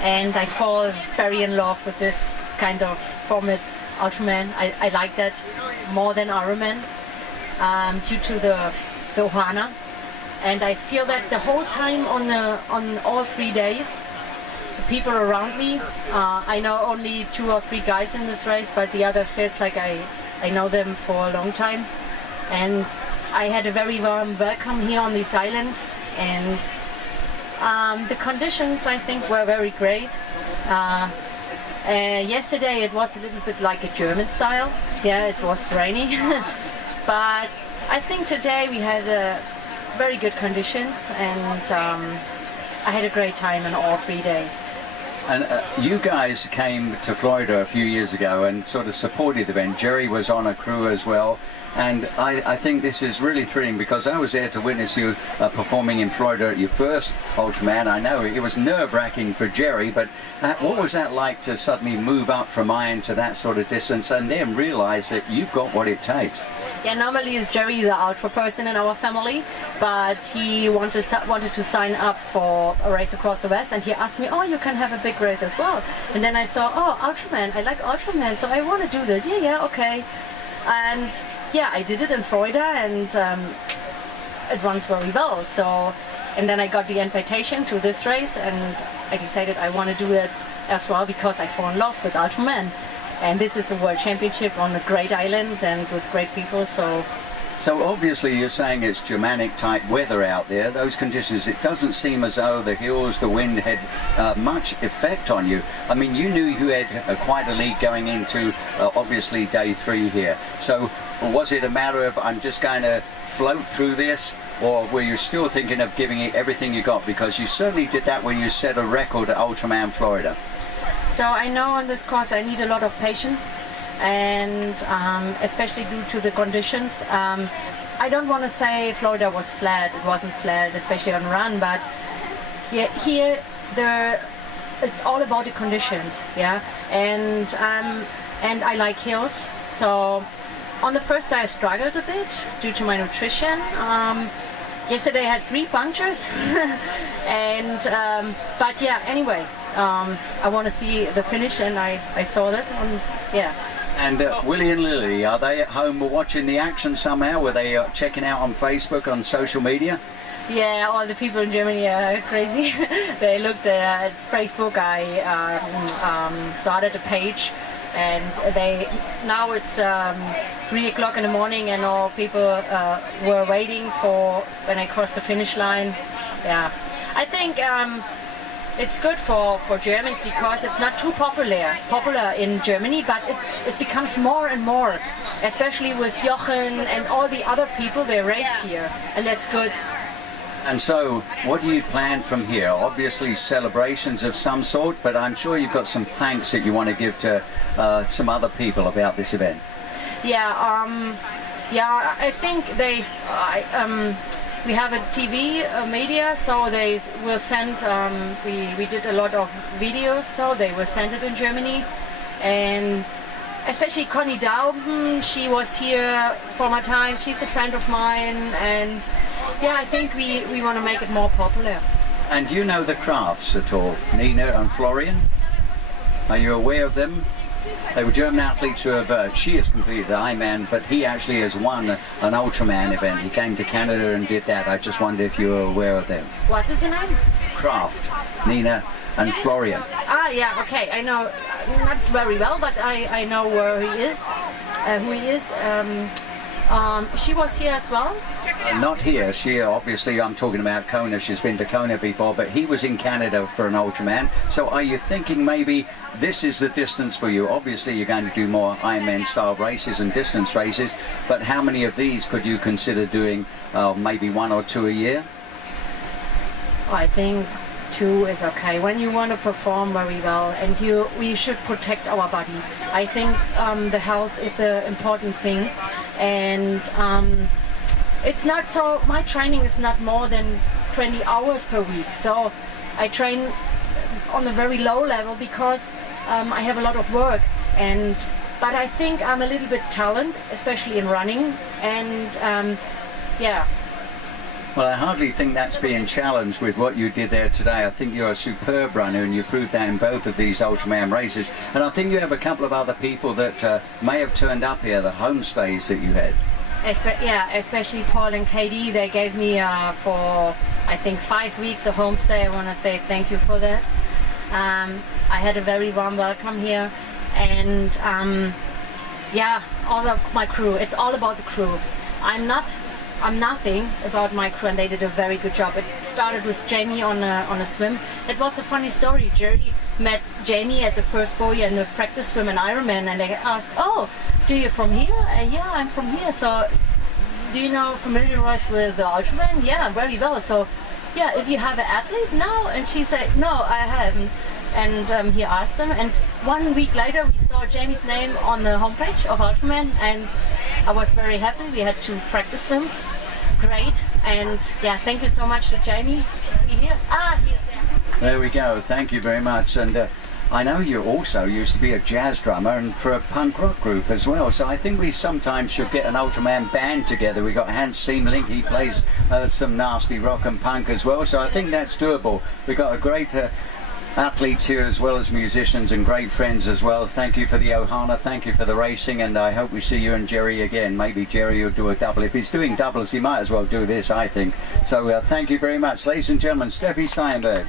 and I fall very in love with this kind of format Ultraman. I like that more than Ironman due to the ohana, and I feel that the whole time on all 3 days, the people around me, I know only 2 or 3 guys in this race, but the other feels like I know them for a long time, and I had a very warm welcome here on this island, and the conditions I think were very great. Yesterday it was a little bit like a German style. Yeah, it was rainy, but I think today we had very good conditions, and I had a great time in all 3 days. And you guys came to Florida a few years ago and sort of supported the event. Jerry was on a crew as well. And I think this is really thrilling because I was there to witness you performing in Florida at your first Ultraman. I know it was nerve-wracking for Jerry, but what was that like to suddenly move up from iron to that sort of distance and then realize that you've got what it takes? Yeah, normally is Jerry the ultra person in our family, but he wanted to sign up for a race across the West, and he asked me, oh, you can have a big race as well. And then I thought, oh, Ultraman, I like Ultraman, so I want to do that. Yeah, okay. And yeah, I did it in Florida, and it runs very well. So, and then I got the invitation to this race, and I decided I want to do it as well because I fall in love with Ultraman. And this is a world championship on a great island and with great people. So obviously you're saying it's Germanic type weather out there, those conditions. It doesn't seem as though the hills, the wind had much effect on you. I mean, you knew you had quite a lead going into obviously day 3 here. So was it a matter of I'm just going to float through this, or were you still thinking of giving it everything you got? Because you certainly did that when you set a record at Ultraman Florida. So I know on this course I need a lot of patience, and especially due to the conditions. I don't want to say Florida was flat. It wasn't flat, especially on run, but here it's all about the conditions, yeah. And I like hills. So on the first day I struggled a bit due to my nutrition. Yesterday I had 3 punctures, and but yeah. Anyway. I want to see the finish, and I saw that, and yeah. And Willie and Lily, are they at home watching the action somehow? Were they checking out on Facebook, on social media? Yeah, all the people in Germany are crazy. They looked at Facebook. I started a page, and now it's 3 o'clock in the morning, and all people were waiting for when I crossed the finish line. Yeah, I think it's good for Germans because it's not too popular in Germany, but it becomes more and more, especially with Jochen and all the other people. They race here, and that's good. And so, what do you plan from here? Obviously celebrations of some sort, but I'm sure you've got some thanks that you want to give to some other people about this event. Yeah, I think we have a TV media, so they will send, we did a lot of videos, so they will send it in Germany. And especially Conny Dauben, she was here for my time, she's a friend of mine, and yeah, I think we want to make it more popular. And you know the crafts at all, Nina and Florian? Are you aware of them? They were German athletes who have, she has completed the Ironman, but he actually has won an Ultraman event. He came to Canada and did that. I just wondered if you were aware of them. What is the name? Kraft, Nina and Florian. Ah, yeah, okay. I know, not very well, but I know where he is, who he is. She was here as well? Not here. She obviously, I'm talking about Kona. She's been to Kona before, but he was in Canada for an Ultraman. So are you thinking maybe this is the distance for you? Obviously, you're going to do more Ironman style races and distance races, but how many of these could you consider doing? Maybe 1 or 2 a year? I think 2 is okay. When you want to perform very well, and we should protect our body. I think the health is the important thing, and it's not so, my training is not more than 20 hours per week, so I train on a very low level because I have a lot of work, but I think I'm a little bit talented, especially in running, and yeah. Well, I hardly think that's being challenged with what you did there today. I think you're a superb runner, and you proved that in both of these Ultraman races. And I think you have a couple of other people that may have turned up here, the homestays that you had. Yeah, especially Paul and Katie. They gave me for I think 5 weeks a homestay. I want to say thank you for that. I had a very warm welcome here, and yeah, all of my crew. It's all about the crew. I'm nothing about my crew, and they did a very good job. It started with Jamie on a swim. It was a funny story. Jerry met Jamie at the first buoy in the practice swim in Ironman, and they asked, "Oh, do you from here?" And yeah, I'm from here. So, do you know familiarize with the Ultraman? Yeah, very well. So, yeah, if you have an athlete, no. And she said, "No, I haven't." And he asked him, and 1 week later we saw Jamie's name on the homepage of Ultraman, and I was very happy. We had 2 practice swims. Great. And yeah, thank you so much to Jamie. Is he here? He's here. There we go. Thank you very much. And I know you also used to be a jazz drummer and for a punk rock group as well. So I think we sometimes should get an Ultraman band together. We got Hans Siemling. He plays some nasty rock and punk as well. So I think that's doable. We got a great athletes here as well as musicians and great friends as well. Thank you for the Ohana, thank you for the racing, and I hope we see you and Jerry again. Maybe Jerry will do a double. If he's doing doubles, he might as well do this, I think. So thank you very much. Ladies and gentlemen, Steffi Steinberg.